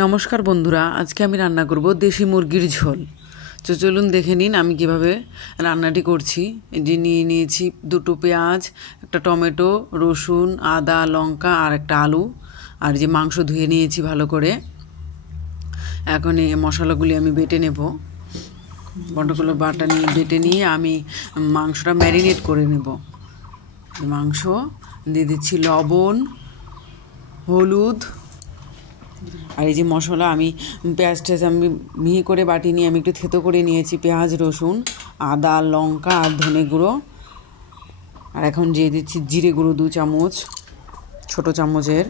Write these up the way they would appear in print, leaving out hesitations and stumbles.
নমস্কার বন্ধুরা, আজকে আমি রান্না করব দেশি মুরগির ঝোল। তো চলুন দেখে নিন আমি কিভাবে রান্নাটি করছি। এই যে নিয়ে নিয়েছি দুটো পেঁয়াজ, একটা টমেটো, রসুন, আদা, লঙ্কা আর একটা আলু, আর যে মাংস ধুয়ে নিয়েছি ভালো করে। এখন এই মশলাগুলি আমি বেটে নেব। বড়গুলো বেটে নিয়ে আমি মাংসটা ম্যারিনেট করে নেব। মাংস দিয়ে দিচ্ছি লবণ, হলুদ, আর এই যে মশলা আমি পেঁয়াজটা আমি মিহি করে বাটি নিয়ে আমি একটু থেতো করে নিয়েছি। পেঁয়াজ, রসুন, আদা, লঙ্কা আর ধনে গুঁড়ো। আর এখন দিয়ে দিচ্ছি জিরে গুঁড়ো 2 চামচ, ছোটো চামচের।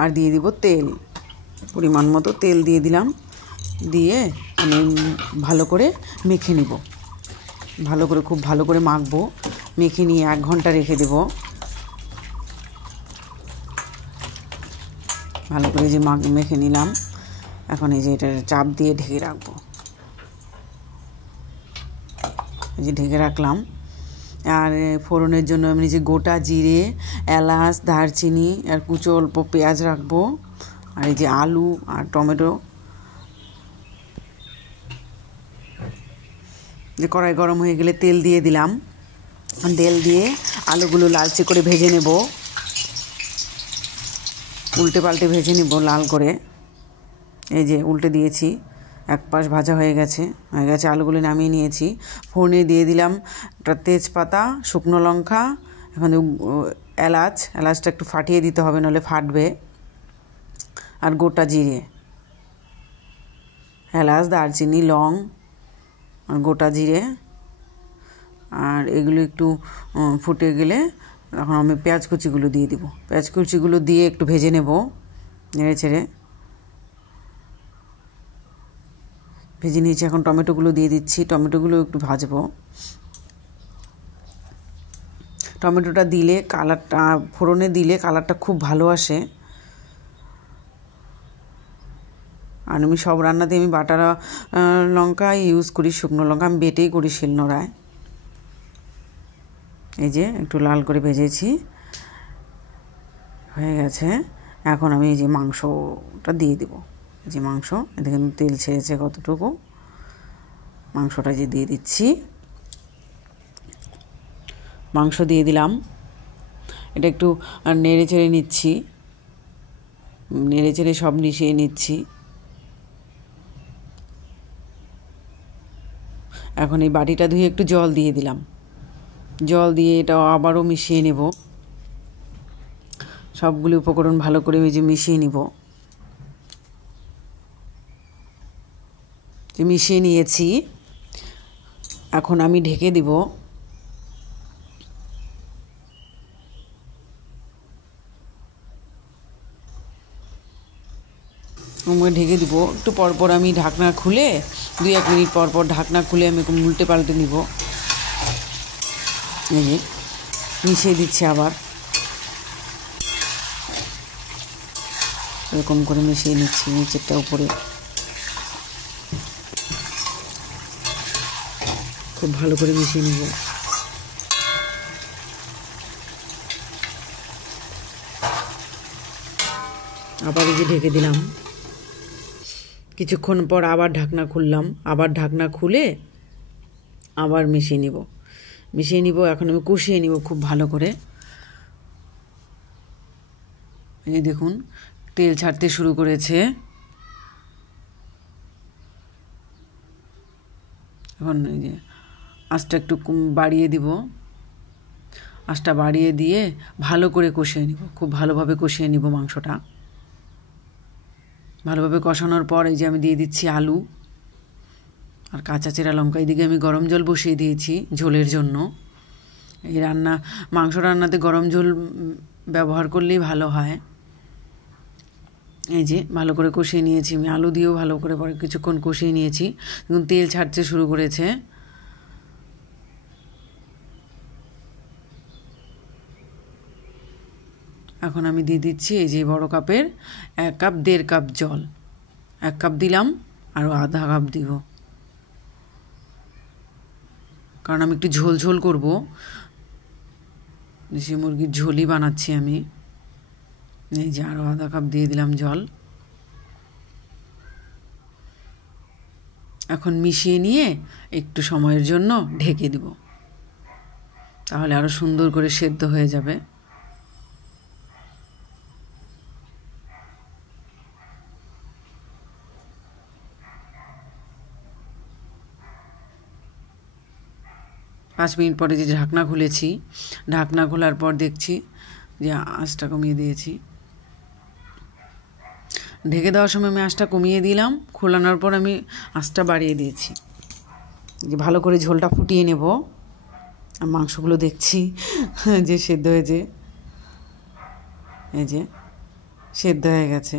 আর দিয়ে দিব তেল, পরিমাণ মতো তেল দিয়ে দিলাম। দিয়ে আমি ভালো করে মেখে নিব, খুব ভালো করে মাখবো। মেখে নিয়ে 1 ঘন্টা রেখে দেবো। ভালো করে যে মেখে নিলাম। এখন এই যে এটা চাপ দিয়ে ঢেকে রাখবো। এই যে ঢেকে রাখলাম। আর ফোড়নের জন্য আমি যে গোটা জিরে, এলাচ, দারচিনি আর কুচো অল্প পেঁয়াজ রাখবো। আর এই যে আলু আর টমেটো। যে কড়াই গরম হয়ে গেলে তেল দিয়ে দিলাম। তেল দিয়ে আলুগুলো লালচে করে ভেজে নেব, উল্টে পাল্টে ভেজে নেব লাল করে। এই যে উল্টে দিয়েছি, এক পাশ ভাজা হয়ে গেছে। আলুগুলো নামিয়ে নিয়েছি। ফোড়নে দিয়ে দিলাম একটা তেজপাতা, শুকনো লঙ্কা, এখন এলাচটা একটু ফাটিয়ে দিতে হবে, নাহলে ফাটবে। আর গোটা জিরে, এলাচ, দারচিনি, লং আর গোটা জিরে। আর এগুলো একটু ফুটে গেলে এখন আমি পেঁয়াজ কুচিগুলো দিয়ে দিব। পেঁয়াজ কুচিগুলো দিয়ে একটু ভেজে নেব, নেড়ে ছেড়ে ভেজে নিয়েছি। এখন টমেটোগুলো দিয়ে দিচ্ছি, টমেটোগুলো একটু ভাজবো। টমেটোটা দিলে কালারটা, ফোড়নে দিলে কালারটা খুব ভালো আসে। আর আমি সব রান্নাতে আমি বাটা লঙ্কা ইউজ করি, শুকনো লঙ্কা আমি বেটেই করি শিলনোড়ায়। এই যে একটু লাল করে ভেজেছি, হয়ে গেছে। এখন আমি এই যে মাংসটা দিয়ে দেবো। এই যে মাংস, দেখুন তেল ছেড়েছে কতটুকু। মাংসটা যে দিয়ে দিচ্ছি, মাংস দিয়ে দিলাম। এটা একটু নেড়ে চেড়ে নিচ্ছি, নেড়ে চেড়ে সব মিশিয়ে নিচ্ছি। এখন এই বাটিটা ধুয়ে একটু জল দিয়ে দিলাম। জল দিয়ে এটা আবারও মিশিয়ে নেব। সবগুলি উপকরণ ভালো করে মিশিয়ে নিব। মিশিয়ে নিয়েছি, এখন আমি ঢেকে দিব। ঢেকে দিব। একটু পরপর আমি ঢাকনা খুলে 2-1 মিনিট পরপর ঢাকনা খুলে আমি উল্টে পাল্টে নিব। এই যে মিশিয়ে দিচ্ছি আবার, এরকম করে মিশিয়ে নিচ্ছি নিচেরটা উপরে। খুব ভালো করে মিশিয়ে নিব। আবার এই যে ঢেকে দিলাম। কিছুক্ষণ পর আবার ঢাকনা খুললাম, আবার ঢাকনা খুলে আবার মিশিয়ে নিব। এখন আমি কষিয়ে নিব খুব ভালো করে। এই দেখুন তেল ছাড়তে শুরু করেছে। এখন এই যে আঁচটা একটু বাড়িয়ে দিব। আঁচটা বাড়িয়ে দিয়ে ভালো করে কষিয়ে নিব, খুব ভালোভাবে কষিয়ে নিব মাংসটা। ভালোভাবে কষানোর পর এই যে আমি দিয়ে দিচ্ছি আলু আর কাঁচা চেরা লঙ্কা। এদিকে আমি গরম জল বসিয়ে দিয়েছি ঝোলের জন্য। এই মাংস রান্নাতে গরম জল ব্যবহার করলেই ভালো হয়। এই যে ভালো করে কষিয়ে নিয়েছি আমি, আলু দিয়েও ভালো করে পরে কিছুক্ষণ কষিয়ে নিয়েছি। এখন তেল ছাড়তে শুরু করেছে। এখন আমি দিয়ে দিচ্ছি এই যে বড় কাপের 1 কাপ 1.5 কাপ জল। 1 কাপ দিলাম, আরও আধা কাপ দিব, কারণ আমি একটু ঝোল ঝোল করবো। দেশি মুরগির ঝোলই বানাচ্ছি আমি। এই যে আরও আধা কাপ দিয়ে দিলাম জল। এখন মিশিয়ে নিয়ে একটু সময়ের জন্য ঢেকে দিব, তাহলে আরও সুন্দর করে সেদ্ধ হয়ে যাবে। পাঁচ মিনিট পরে যে ঢাকনা খুলেছি, ঢাকনা খোলার পর দেখছি যে আঁচটা কমিয়ে দিয়েছি। ঢেকে দেওয়ার সময় আমি আঁচটা কমিয়ে দিলাম, খোলানোর পর আমি আঁচটা বাড়িয়ে দিয়েছি যে ভালো করে ঝোলটা ফুটিয়ে নেব। আর মাংসগুলো দেখছি যে সেদ্ধ হয়েছে, এই যে সেদ্ধ হয়ে গেছে।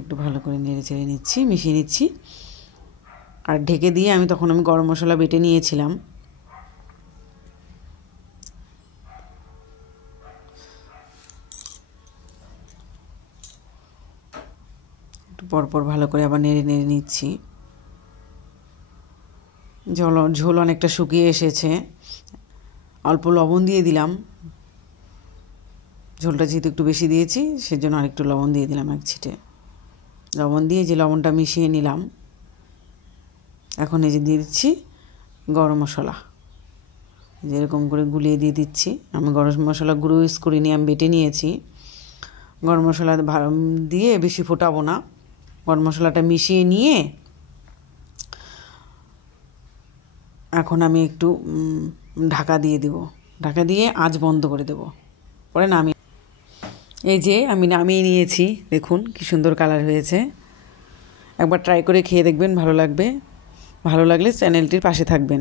একটু ভালো করে নেড়ে চেড়ে নিচ্ছি, মিশিয়ে নিচ্ছি। আর ঢেকে দিয়ে আমি গরম মশলা বেটে নিয়েছিলাম, একটু পরপর ভালো করে আবার নেড়ে নেড়ে নিচ্ছি। ঝোল অনেকটা শুকিয়ে এসেছে, অল্প লবণ দিয়ে দিলাম। ঝোলটা যেহেতু একটু বেশি দিয়েছি সেজন্য আরেকটু লবণ দিয়ে দিলাম, এক ছিটে লবণ দিয়ে যে লবণটা মিশিয়ে নিলাম। এখন এই যে দিয়ে দিচ্ছি গরম মশলা, যেরকম করে গুলিয়ে দিয়ে দিচ্ছি। আমি গরম মশলা গুঁড়ো ইউজ করিনি, আমি বেটে নিয়েছি। গরম মশলা দিয়ে বেশি ফোটাবো না, গরম মশলাটা মিশিয়ে নিয়ে এখন আমি একটু ঢাকা দিয়ে দেব, ঢাকা দিয়ে আঁচ বন্ধ করে দেব, পরে নামিয়ে। এই যে আমি নামিয়ে নিয়েছি, দেখুন কি সুন্দর কালার হয়েছে। একবার ট্রাই করে খেয়ে দেখবেন, ভালো লাগবে। ভালো লাগলে চ্যানেলটির পাশে থাকবেন।